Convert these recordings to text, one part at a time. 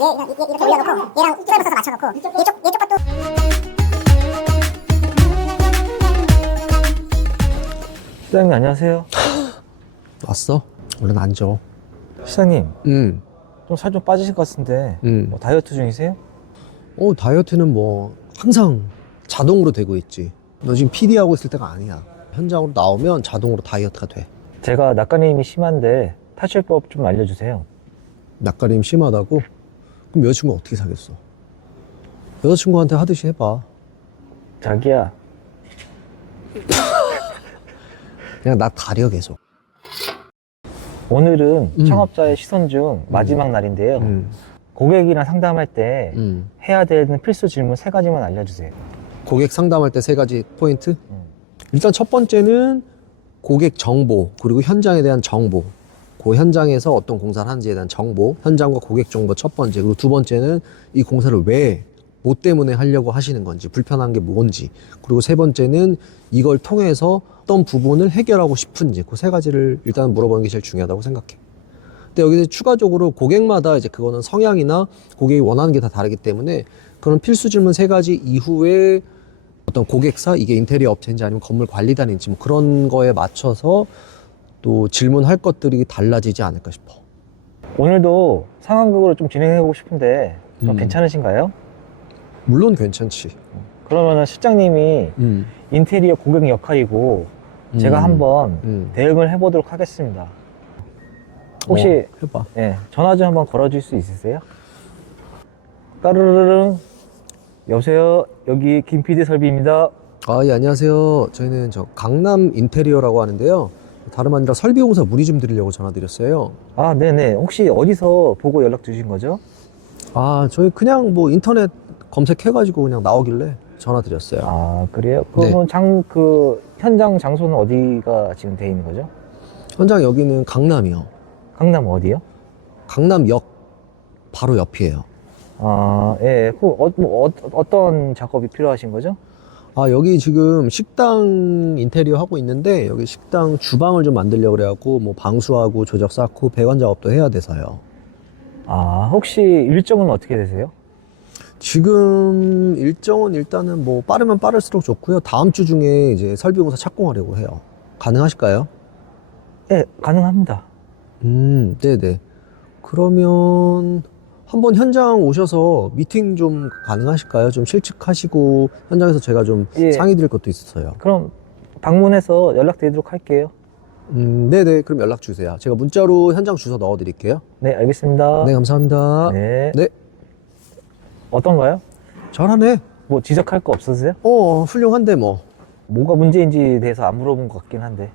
이렇게 올려놓고 얘랑 트랩을 써서 맞춰놓고 얘쪽 것도 시장님 안녕하세요. 왔어? 얼른 앉아. 시장님 응. 좀 살 좀 빠지실 것 같은데 뭐 다이어트 중이세요? 다이어트는 뭐 항상 자동으로 되고 있지. 너 지금 PD 하고 있을 때가 아니야. 현장으로 나오면 자동으로 다이어트가 돼. 제가 낯가림이 심한데 탈출법 좀 알려주세요. 낯가림 심하다고? 그럼 여자친구 어떻게 사겠어? 여자친구한테 하듯이 해봐. 자기야, 그냥 나 가려 계속. 오늘은 창업자의 시선 중 마지막 날인데요. 고객이랑 상담할 때 해야 되는 필수 질문 3가지만 알려주세요. 고객 상담할 때 3가지 포인트? 일단 첫 번째는 고객 정보, 그리고 현장에 대한 정보. 그 현장에서 어떤 공사를 하는지에 대한 정보, 현장과 고객 정보 첫 번째. 그리고 두 번째는 이 공사를 왜, 뭐 때문에 하려고 하시는 건지, 불편한 게 뭔지. 그리고 세 번째는 이걸 통해서 어떤 부분을 해결하고 싶은지. 그 3가지를 일단 물어보는 게 제일 중요하다고 생각해. 근데 여기서 추가적으로 고객마다 이제 그거는 성향이나 고객이 원하는 게 다 다르기 때문에 그런 필수 질문 3가지 이후에 어떤 고객사, 이게 인테리어 업체인지 아니면 건물 관리단인지 뭐 그런 거에 맞춰서 또 질문할 것들이 달라지지 않을까 싶어. 오늘도 상황극으로 좀 진행해보고 싶은데 좀 괜찮으신가요? 물론 괜찮지. 그러면은 실장님이 인테리어 고객 역할이고 제가 한번 대응을 해보도록 하겠습니다. 혹시 해봐. 예, 전화 좀 한번 걸어줄 수 있으세요? 따르르릉. 여보세요, 여기 김 PD 설비입니다. 예, 안녕하세요. 저희는 강남 인테리어라고 하는데요. 다름 아니라 설비공사 문의 좀 드리려고 전화드렸어요. 아, 네네. 혹시 어디서 보고 연락 주신 거죠? 저희 그냥 뭐 인터넷 검색해가지고 그냥 나오길래 전화드렸어요. 아, 그래요? 그러면 현장 장소는 어디가 지금 돼 있는 거죠? 현장 여기는 강남이요. 강남 어디요? 강남역 바로 옆이에요. 아, 예. 어떤 작업이 필요하신 거죠? 여기 지금 식당 인테리어 하고 있는데 여기 식당 주방을 좀 만들려고 그래갖고 뭐 방수하고 조적 쌓고 배관 작업도 해야 돼서요. 아, 혹시 일정은 어떻게 되세요? 지금 일정은 일단은 뭐 빠르면 빠를수록 좋고요. 다음 주 중에 이제 설비공사 착공하려고 해요. 가능하실까요? 예, 가능합니다. 네네. 그러면 한번 현장 오셔서 미팅 좀 가능하실까요? 좀 실측하시고 현장에서 제가 좀 예. 상의 드릴 것도 있어서요. 그럼 방문해서 연락드리도록 할게요. 네네. 그럼 연락 주세요. 제가 문자로 현장 주소 넣어 드릴게요. 네, 알겠습니다. 네, 감사합니다. 네. 네. 어떤가요? 잘하네. 뭐 지적할 거 없으세요? 훌륭한데 뭐. 뭐가 문제인지에 대해서 안 물어본 것 같긴 한데.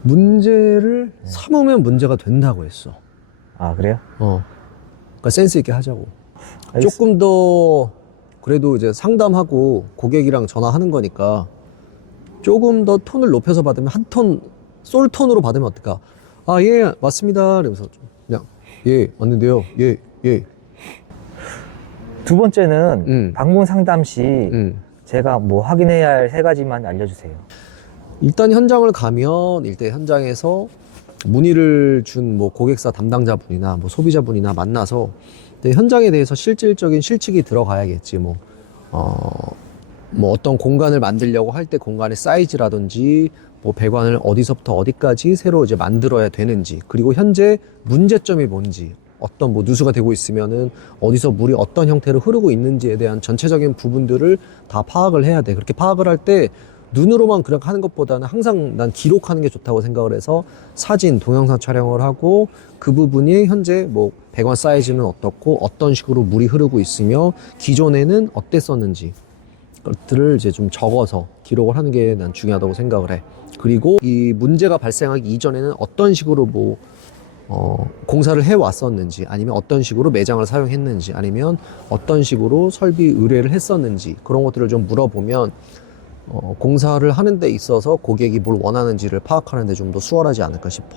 문제를 삼으면 문제가 된다고 했어. 아, 그래요? 그러니까 센스 있게 하자고. 알겠습니다. 조금 더 그래도 이제 상담하고 고객이랑 전화하는 거니까 조금 더 톤을 높여서 받으면 한 톤, 솔 톤으로 받으면 어떨까? 예, 맞습니다. 이러면서 좀 그냥 예, 왔는데요. 예, 예. 두 번째는 방문 상담 시 제가 뭐 확인해야 할 3가지만 알려주세요. 일단 현장을 가면 일단 현장에서 문의를 준 뭐 고객사 담당자분이나 뭐 소비자분이나 만나서 현장에 대해서 실질적인 실측이 들어가야겠지. 뭐 어떤 공간을 만들려고 할 때 공간의 사이즈라든지 뭐 배관을 어디서부터 어디까지 새로 이제 만들어야 되는지, 그리고 현재 문제점이 뭔지, 어떤 뭐 누수가 되고 있으면은 어디서 물이 어떤 형태로 흐르고 있는지에 대한 전체적인 부분들을 다 파악을 해야 돼. 그렇게 파악을 할 때 눈으로만 그렇게 하는 것보다는 항상 난 기록하는 게 좋다고 생각을 해서 사진, 동영상 촬영을 하고 그 부분이 현재 뭐 배관 사이즈는 어떻고 어떤 식으로 물이 흐르고 있으며 기존에는 어땠었는지 것들을 이제 좀 적어서 기록을 하는 게 난 중요하다고 생각을 해. 그리고 이 문제가 발생하기 이전에는 어떤 식으로 뭐 공사를 해 왔었는지, 아니면 어떤 식으로 매장을 사용했는지, 아니면 어떤 식으로 설비 의뢰를 했었는지, 그런 것들을 좀 물어보면 공사를 하는 데 있어서 고객이 뭘 원하는지를 파악하는 데 좀 더 수월하지 않을까 싶어.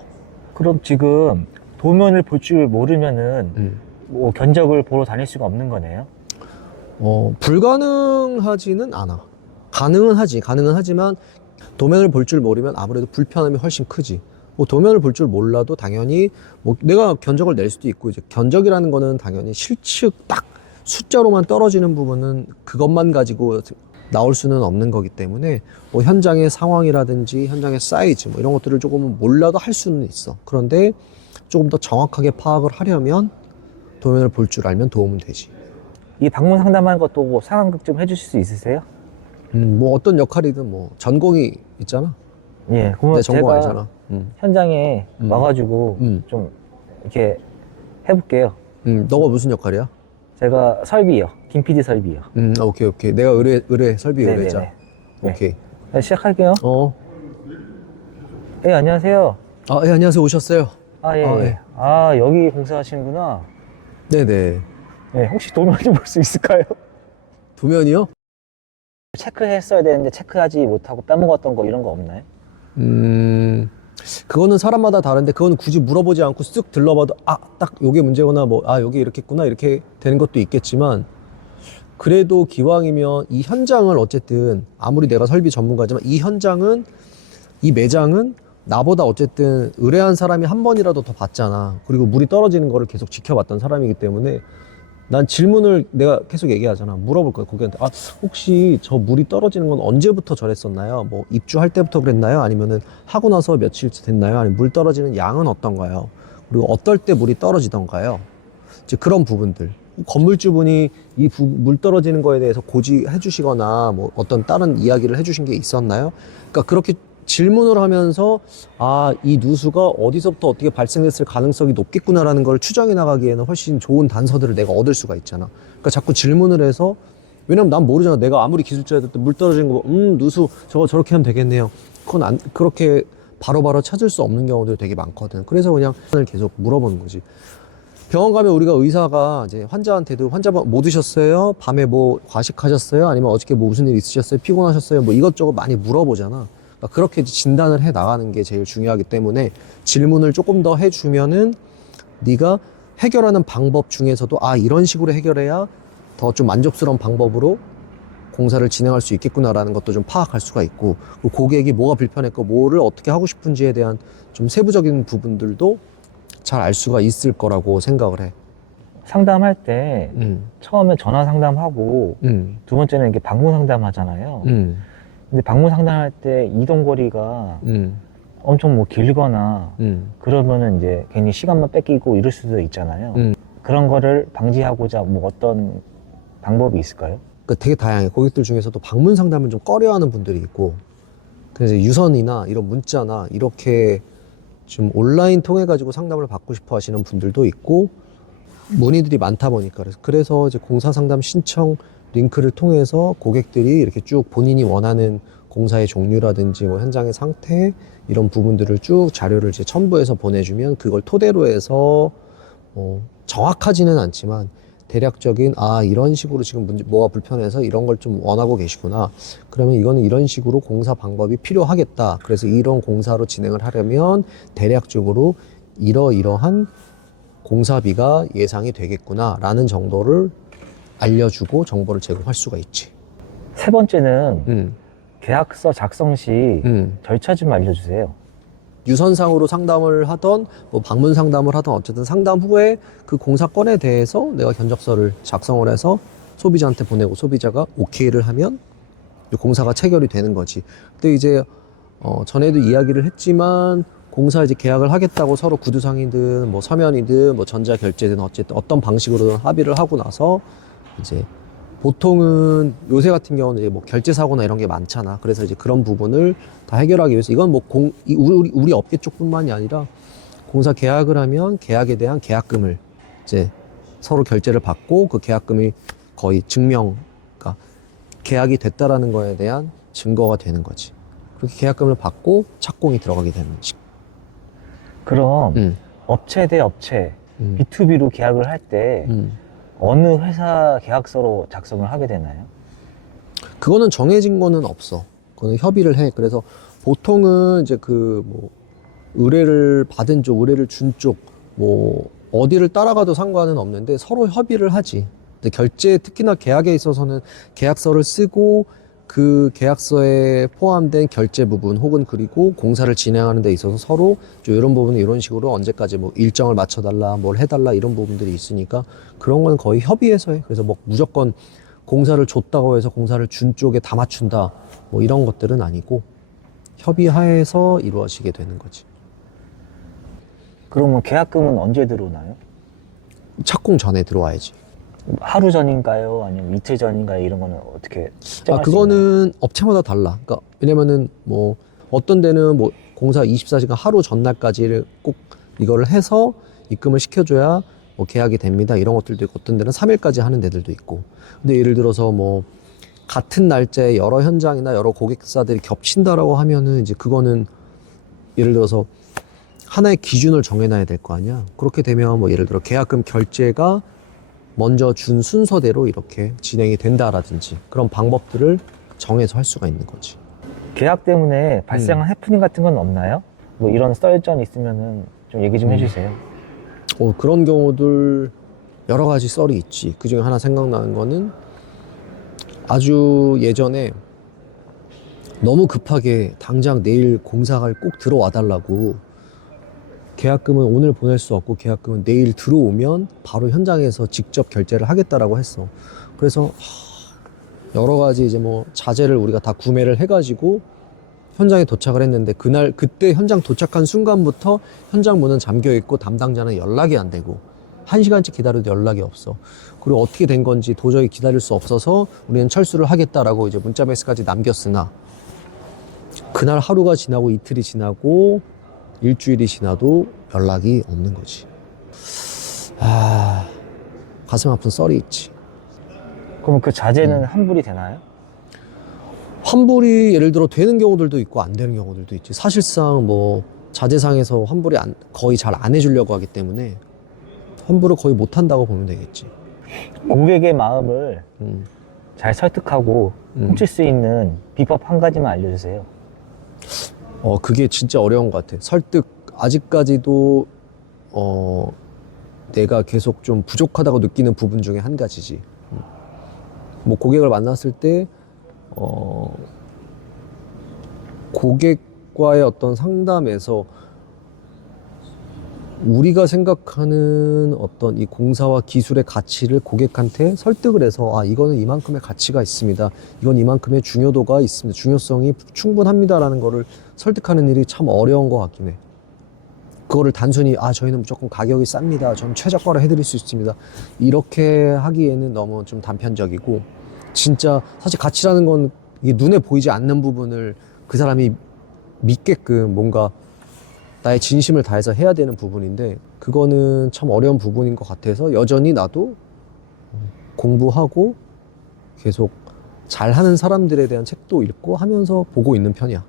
그럼 지금 도면을 볼 줄 모르면은 뭐 견적을 보러 다닐 수가 없는 거네요? 불가능하지는 않아. 가능은 하지만 도면을 볼 줄 모르면 아무래도 불편함이 훨씬 크지. 뭐 도면을 볼 줄 몰라도 당연히 뭐 내가 견적을 낼 수도 있고, 이제 견적이라는 거는 당연히 실측 딱 숫자로만 떨어지는 부분은 그것만 가지고 나올 수는 없는 거기 때문에 뭐 현장의 상황이라든지 현장의 사이즈 뭐 이런 것들을 조금 몰라도 할 수는 있어. 그런데 조금 더 정확하게 파악을 하려면 도면을 볼 줄 알면 도움은 되지. 이 방문 상담하는 것도 상황극 좀 해주실 수 있으세요? 뭐 어떤 역할이든 뭐 전공이 있잖아. 예, 그러면 내 전공 제가 알잖아. 현장에 음. 와가지고 좀 이렇게 해볼게요. 너가 무슨 역할이야? 제가 설비요. 김 PD 설비요. 오케이. 내가 의뢰 설비 의뢰자. 네. 오케이. 네, 시작할게요. 네, 안녕하세요. 예, 안녕하세요. 오셨어요? 아, 예. 예. 아, 여기 공사하시는구나. 네네. 네, 혹시 도면 좀 볼 수 있을까요? 도면이요? 체크했어야 되는데 체크하지 못하고 빼먹었던 거 이런 거 없나요? 그거는 사람마다 다른데, 그거는 굳이 물어보지 않고 쓱 들러봐도 딱 요게 문제구나, 요게 이렇겠구나, 이렇게 되는 것도 있겠지만, 그래도 기왕이면 이 현장을 어쨌든 아무리 내가 설비 전문가지만 이 매장은 나보다 어쨌든 의뢰한 사람이 한 번이라도 더 봤잖아. 그리고 물이 떨어지는 거를 계속 지켜봤던 사람이기 때문에 난 질문을 내가 계속 얘기하잖아. 물어볼 거야, 고객한테. 혹시 저 물이 떨어지는 건 언제부터 저랬었나요? 뭐 입주할 때부터 그랬나요? 아니면은 하고 나서 며칠 됐나요? 아니면 물 떨어지는 양은 어떤가요? 그리고 어떨 때 물이 떨어지던가요? 이제 그런 부분들. 건물주분이 물 떨어지는 거에 대해서 고지해 주시거나 뭐 어떤 다른 이야기를 해 주신 게 있었나요? 그러니까 그렇게 질문을 하면서 이 누수가 어디서부터 어떻게 발생했을 가능성이 높겠구나라는 걸 추정해 나가기에는 훨씬 좋은 단서들을 내가 얻을 수가 있잖아. 그러니까 자꾸 질문을 해서, 왜냐면 난 모르잖아. 내가 아무리 기술자여도 물 떨어지는 거, 누수 저거 저렇게 하면 되겠네요. 그건 그렇게 바로바로 찾을 수 없는 경우도 되게 많거든. 그래서 그냥 계속 물어보는 거지. 병원 가면 우리가 의사가 이제 환자한테도 환자분 뭐 드셨어요? 밤에 뭐 과식하셨어요? 아니면 어저께 뭐 무슨 일 있으셨어요? 피곤하셨어요? 뭐 이것저것 많이 물어보잖아. 그러니까 그렇게 진단을 해 나가는 게 제일 중요하기 때문에 질문을 조금 더 해주면은 네가 해결하는 방법 중에서도 이런 식으로 해결해야 더 좀 만족스러운 방법으로 공사를 진행할 수 있겠구나라는 것도 좀 파악할 수가 있고, 그리고 고객이 뭐가 불편했고 뭐를 어떻게 하고 싶은지에 대한 좀 세부적인 부분들도 잘 알 수가 있을 거라고 생각을 해. 상담할 때 처음에 전화 상담하고 두 번째는 이렇게 방문 상담하잖아요. 근데 방문 상담할 때 이동 거리가 엄청 뭐 길거나 그러면은 이제 괜히 시간만 뺏기고 이럴 수도 있잖아요. 그런 거를 방지하고자 뭐 어떤 방법이 있을까요? 그러니까 되게 다양해. 고객들 중에서도 방문 상담을 좀 꺼려하는 분들이 있고, 그래서 유선이나 이런 문자나 이렇게 좀 온라인 통해 가지고 상담을 받고 싶어 하시는 분들도 있고, 문의들이 많다 보니까 그래서 이제 공사 상담 신청 링크를 통해서 고객들이 이렇게 쭉 본인이 원하는 공사의 종류라든지 뭐 현장의 상태 이런 부분들을 쭉 자료를 이제 첨부해서 보내주면, 그걸 토대로 해서 정확하지는 않지만 대략적인 이런 식으로 지금 뭐가 불편해서 이런 걸 좀 원하고 계시구나. 그러면 이거는 이런 식으로 공사 방법이 필요하겠다. 그래서 이런 공사로 진행을 하려면 대략적으로 이러이러한 공사비가 예상이 되겠구나 라는 정도를 알려주고 정보를 제공할 수가 있지. 세 번째는 계약서 작성 시 절차 좀 알려주세요. 유선상으로 상담을 하던 뭐 방문 상담을 하던 어쨌든 상담 후에 그 공사건에 대해서 내가 견적서를 작성을 해서 소비자한테 보내고, 소비자가 오케이를 하면 이 공사가 체결이 되는 거지. 근데 이제 전에도 이야기를 했지만, 공사 이제 계약을 하겠다고 서로 구두상이든 뭐 서면이든 뭐 전자결제든 어쨌든 어떤 방식으로든 합의를 하고 나서 이제 보통은 요새 같은 경우는 이제 뭐 결제 사고나 이런 게 많잖아. 그래서 이제 그런 부분을 다 해결하기 위해서, 이건 뭐 우리 업계 쪽뿐만이 아니라 공사 계약을 하면 계약에 대한 계약금을 이제 서로 결제를 받고, 그 계약금이 거의 그러니까 계약이 됐다라는 거에 대한 증거가 되는 거지. 그렇게 계약금을 받고 착공이 들어가게 되는 거지. 그럼 업체 대 업체 B2B로 계약을 할 때 어느 회사 계약서로 작성을 하게 되나요? 그거는 정해진 거는 없어. 그거는 협의를 해. 그래서 보통은 이제 뭐 의뢰를 받은 쪽, 의뢰를 준 쪽, 뭐 어디를 따라가도 상관은 없는데 서로 협의를 하지. 근데 특히나 계약에 있어서는 계약서를 쓰고 그 계약서에 포함된 결제 부분 혹은 그리고 공사를 진행하는 데 있어서 서로 좀 이런 부분은 이런 식으로 언제까지 뭐 일정을 맞춰달라, 뭘 해달라 이런 부분들이 있으니까 그런 건 거의 협의해서 해. 그래서 뭐 무조건 공사를 줬다고 해서 공사를 준 쪽에 다 맞춘다 뭐 이런 것들은 아니고 협의하에서 이루어지게 되는 거지. 그러면 계약금은 언제 들어오나요? 착공 전에 들어와야지. 하루 전인가요? 아니면 이틀 전인가요? 이런 거는 어떻게 측정할 수 있나요? 그거는 업체마다 달라. 그러니까 왜냐면은 뭐 어떤 데는 뭐 공사 24시간 하루 전날까지를 꼭 이거를 해서 입금을 시켜줘야 뭐 계약이 됩니다. 이런 것들도 있고 어떤 데는 3일까지 하는 데들도 있고. 근데 예를 들어서 뭐 같은 날짜에 여러 현장이나 여러 고객사들이 겹친다라고 하면은 이제 그거는 예를 들어서 하나의 기준을 정해놔야 될 거 아니야. 그렇게 되면 뭐 예를 들어 계약금 결제가 먼저 준 순서대로 이렇게 진행이 된다라든지 그런 방법들을 정해서 할 수가 있는 거지. 계약 때문에 발생한 해프닝 같은 건 없나요? 뭐 이런 썰전 있으면은 좀 얘기 좀 해주세요. 그런 경우들 여러 가지 썰이 있지. 그 중에 하나 생각나는 거는 아주 예전에 너무 급하게 당장 내일 공사가 꼭 들어와 달라고 계약금은 오늘 보낼 수 없고 계약금은 내일 들어오면 바로 현장에서 직접 결제를 하겠다라고 했어. 그래서 여러 가지 이제 뭐 자재를 우리가 다 구매를 해가지고 현장에 도착을 했는데 그때 현장 도착한 순간부터 현장 문은 잠겨 있고 담당자는 연락이 안 되고 1시간째 기다려도 연락이 없어. 그리고 어떻게 된 건지 도저히 기다릴 수 없어서 우리는 철수를 하겠다라고 이제 문자 메시지까지 남겼으나 그날 하루가 지나고 이틀이 지나고 일주일이 지나도 연락이 없는 거지. 가슴 아픈 썰이 있지. 그럼 그 자재는 환불이 되나요? 환불이 예를 들어 되는 경우들도 있고 안 되는 경우들도 있지. 사실상 뭐 자재상에서 환불이 거의 잘 안 해주려고 하기 때문에 환불을 거의 못 한다고 보면 되겠지. 고객의 마음을 잘 설득하고 훔칠 수 있는 비법 한 가지만 알려주세요. 그게 진짜 어려운 것 같아. 설득, 아직까지도, 내가 계속 좀 부족하다고 느끼는 부분 중에 한 가지지. 뭐, 고객을 만났을 때, 고객과의 어떤 상담에서 우리가 생각하는 어떤 이 공사와 기술의 가치를 고객한테 설득을 해서 이거는 이만큼의 가치가 있습니다. 이건 이만큼의 중요도가 있습니다. 중요성이 충분합니다라는 거를 설득하는 일이 참 어려운 것 같긴 해. 그거를 단순히 저희는 무조건 가격이 쌉니다. 전 최저가로 해드릴 수 있습니다. 이렇게 하기에는 너무 좀 단편적이고 진짜 사실 가치라는 건 이게 눈에 보이지 않는 부분을 그 사람이 믿게끔 뭔가 나의 진심을 다해서 해야 되는 부분인데 그거는 참 어려운 부분인 것 같아서 여전히 나도 공부하고 계속 잘하는 사람들에 대한 책도 읽고 하면서 보고 있는 편이야.